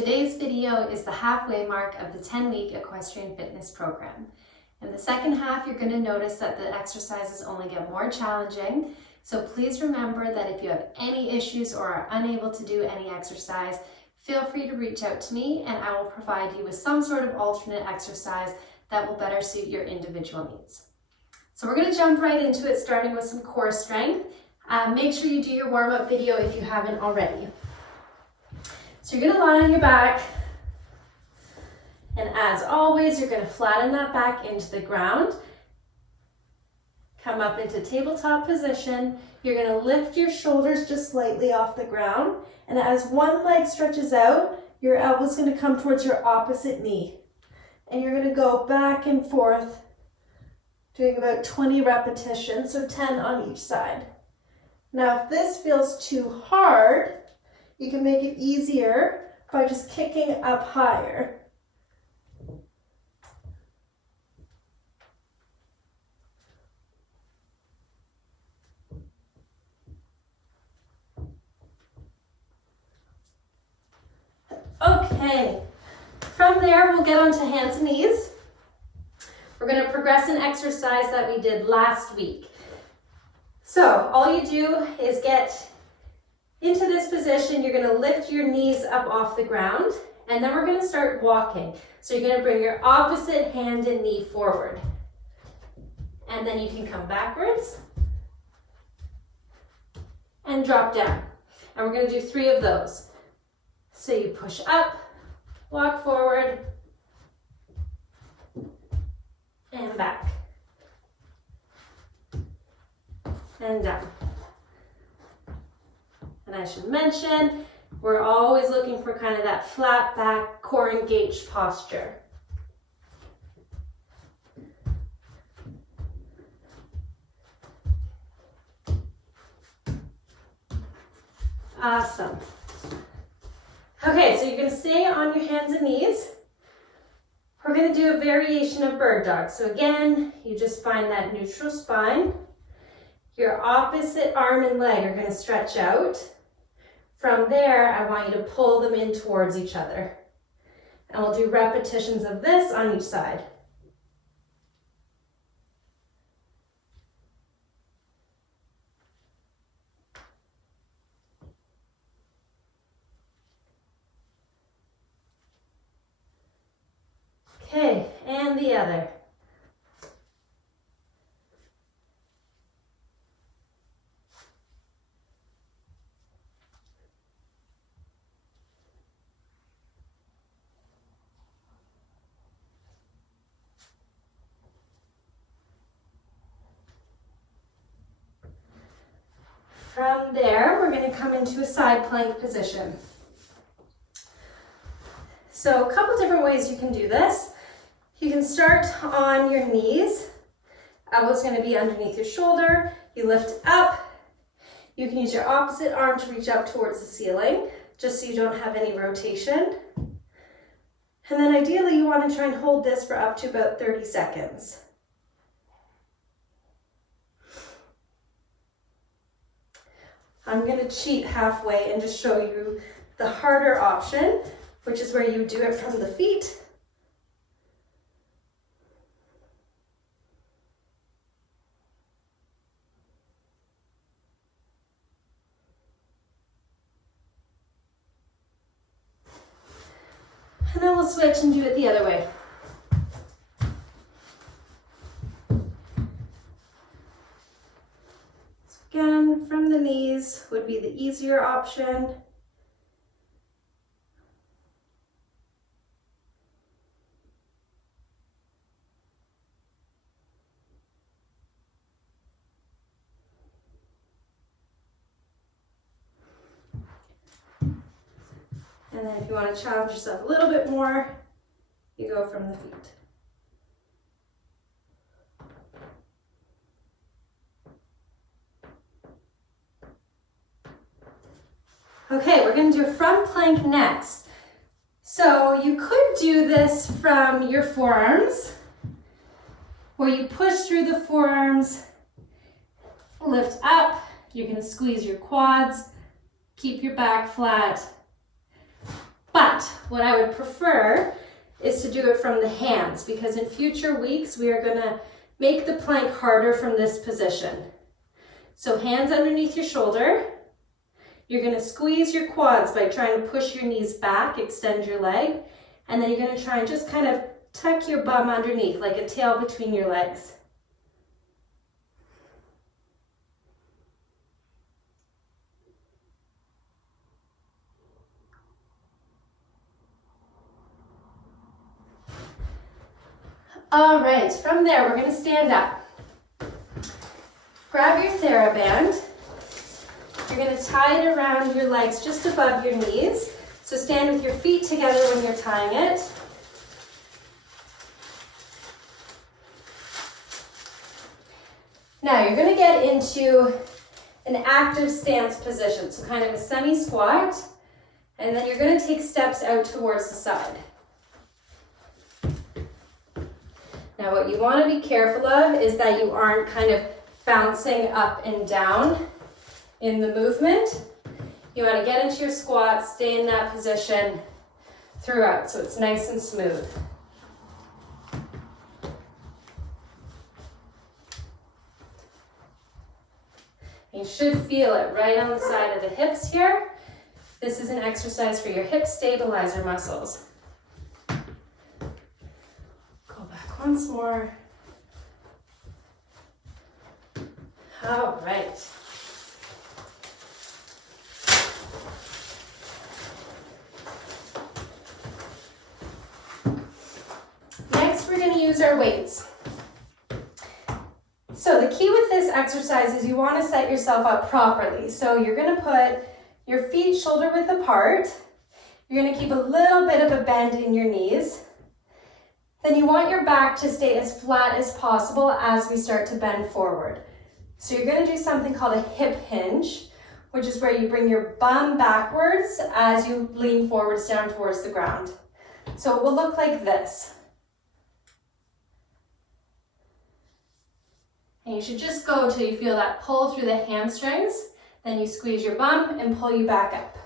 Today's video is the halfway mark of the 10-week equestrian fitness program. In the second half, you're going to notice that the exercises only get more challenging. So please remember that if you have any issues or are unable to do any exercise, feel free to reach out to me and I will provide you with some sort of alternate exercise that will better suit your individual needs. So we're going to jump right into it, starting with some core strength. Make sure you do your warm-up video if you haven't already. So you're going to lie on your back, and as always, you're going to flatten that back into the ground. Come up into tabletop position. You're going to lift your shoulders just slightly off the ground, and as one leg stretches out, your elbow's going to come towards your opposite knee. And you're going to go back and forth, doing about 20 repetitions, so 10 on each side. Now, if this feels too hard, you can make it easier by just kicking up higher. Okay, from there we'll get onto hands and knees. We're going to progress an exercise that we did last week. So all you do is get into this position. You're going to lift your knees up off the ground, and then we're going to start walking. So you're going to bring your opposite hand and knee forward, and then you can come backwards and drop down. And we're going to do 3 of those. So you push up, walk forward, and back, and down. And I should mention, we're always looking for kind of that flat back, core engaged posture. Awesome. Okay, so you're going to stay on your hands and knees. We're going to do a variation of bird dog. So again, you just find that neutral spine. Your opposite arm and leg are going to stretch out. From there, I want you to pull them in towards each other. And we'll do repetitions of this on each side. Okay, and the other. From there, we're going to come into a side plank position. So a couple different ways you can do this. You can start on your knees. Elbow's going to be underneath your shoulder. You lift up. You can use your opposite arm to reach up towards the ceiling, just so you don't have any rotation. And then ideally, you want to try and hold this for up to about 30 seconds. I'm going to cheat halfway and just show you the harder option, which is where you do it from the feet. And then we'll switch and do it the other way. Again, from the knees would be the easier option. And then if you want to challenge yourself a little bit more, you go from the feet. Okay, we're going to do a front plank next. So you could do this from your forearms, where you push through the forearms, lift up. You're going to squeeze your quads, keep your back flat. But what I would prefer is to do it from the hands, because in future weeks we are gonna make the plank harder from this position. So hands underneath your shoulder. You're gonna squeeze your quads by trying to push your knees back, extend your leg, and then you're gonna try and just kind of tuck your bum underneath, like a tail between your legs. All right, from there, we're gonna stand up. Grab your TheraBand. You're gonna tie it around your legs just above your knees. So stand with your feet together when you're tying it. Now you're gonna get into an active stance position, so kind of a semi-squat, and then you're gonna take steps out towards the side. Now what you want to be careful of is that you aren't kind of bouncing up and down in the movement. You want to get into your squat, stay in that position throughout so it's nice and smooth. You should feel it right on the side of the hips here. This is an exercise for your hip stabilizer muscles. Once more. All right. Next, we're going to use our weights. So the key with this exercise is you want to set yourself up properly. So you're going to put your feet shoulder width apart. You're going to keep a little bit of a bend in your knees. Then you want your back to stay as flat as possible as we start to bend forward. So you're going to do something called a hip hinge, which is where you bring your bum backwards as you lean forwards down towards the ground. So it will look like this. And you should just go till you feel that pull through the hamstrings. Then you squeeze your bum and pull you back up.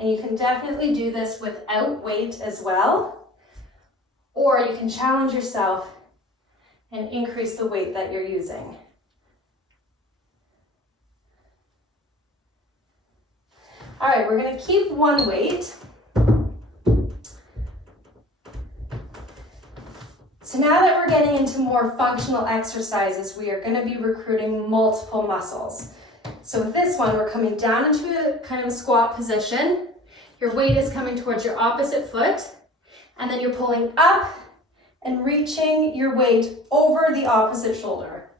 And you can definitely do this without weight as well, or you can challenge yourself and increase the weight that you're using. All right, we're going to keep one weight. So now that we're getting into more functional exercises, we are going to be recruiting multiple muscles. So with this one, we're coming down into a kind of squat position. Your weight is coming towards your opposite foot, and then you're pulling up and reaching your weight over the opposite shoulder.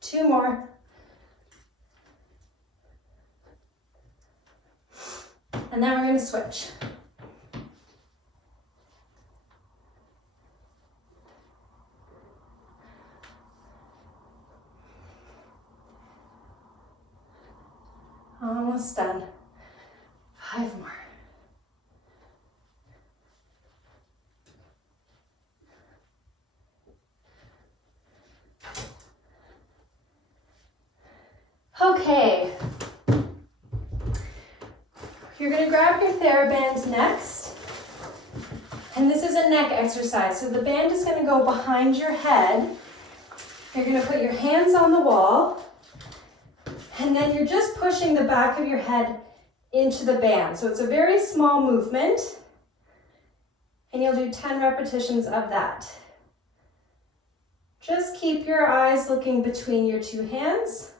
Two more. And then we're going to switch. Almost done. 5 more. Okay. You're going to grab your TheraBand next, and this is a neck exercise. So the band is going to go behind your head. You're going to put your hands on the wall, and then you're just pushing the back of your head into the band. So it's a very small movement, and you'll do 10 repetitions of that. Just keep your eyes looking between your two hands.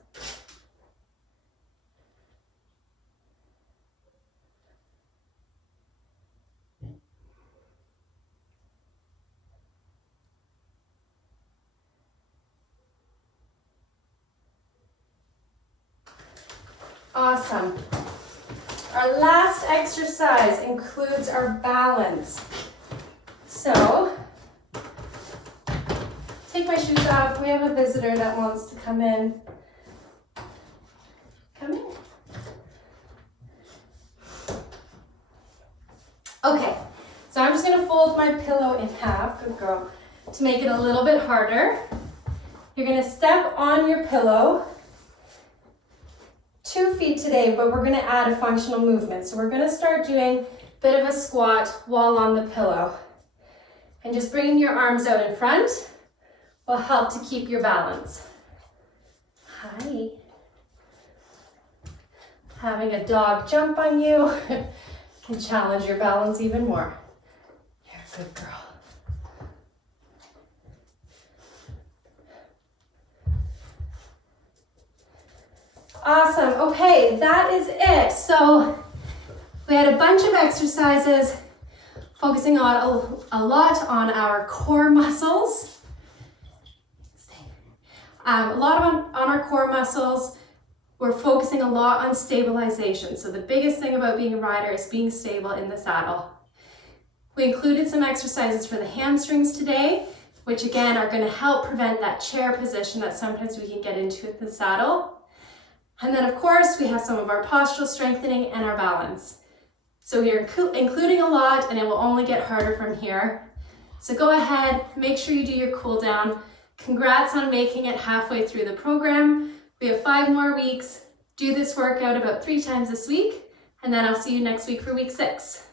Awesome. Our last exercise includes our balance. So take my shoes off. We have a visitor that wants to come in. Come in. Okay, so I'm just gonna fold my pillow in half, good girl, to make it a little bit harder. You're gonna step on your pillow 2 feet today, but we're gonna add a functional movement. So we're gonna start doing a bit of a squat while on the pillow. And just bringing your arms out in front will help to keep your balance. Hi. Having a dog jump on you can challenge your balance even more. You're a good girl. Awesome. Okay, that is it. So we had a bunch of exercises focusing on a lot on our core muscles. A lot on our core muscles. We're focusing a lot on stabilization. So the biggest thing about being a rider is being stable in the saddle. We included some exercises for the hamstrings today, which again are going to help prevent that chair position that sometimes we can get into in the saddle. And then of course we have some of our postural strengthening and our balance. So we are including a lot, and it will only get harder from here. So go ahead, make sure you do your cool down. Congrats on making it halfway through the program. We have 5 more weeks. Do this workout about 3 times this week, and then I'll see you next week for week 6.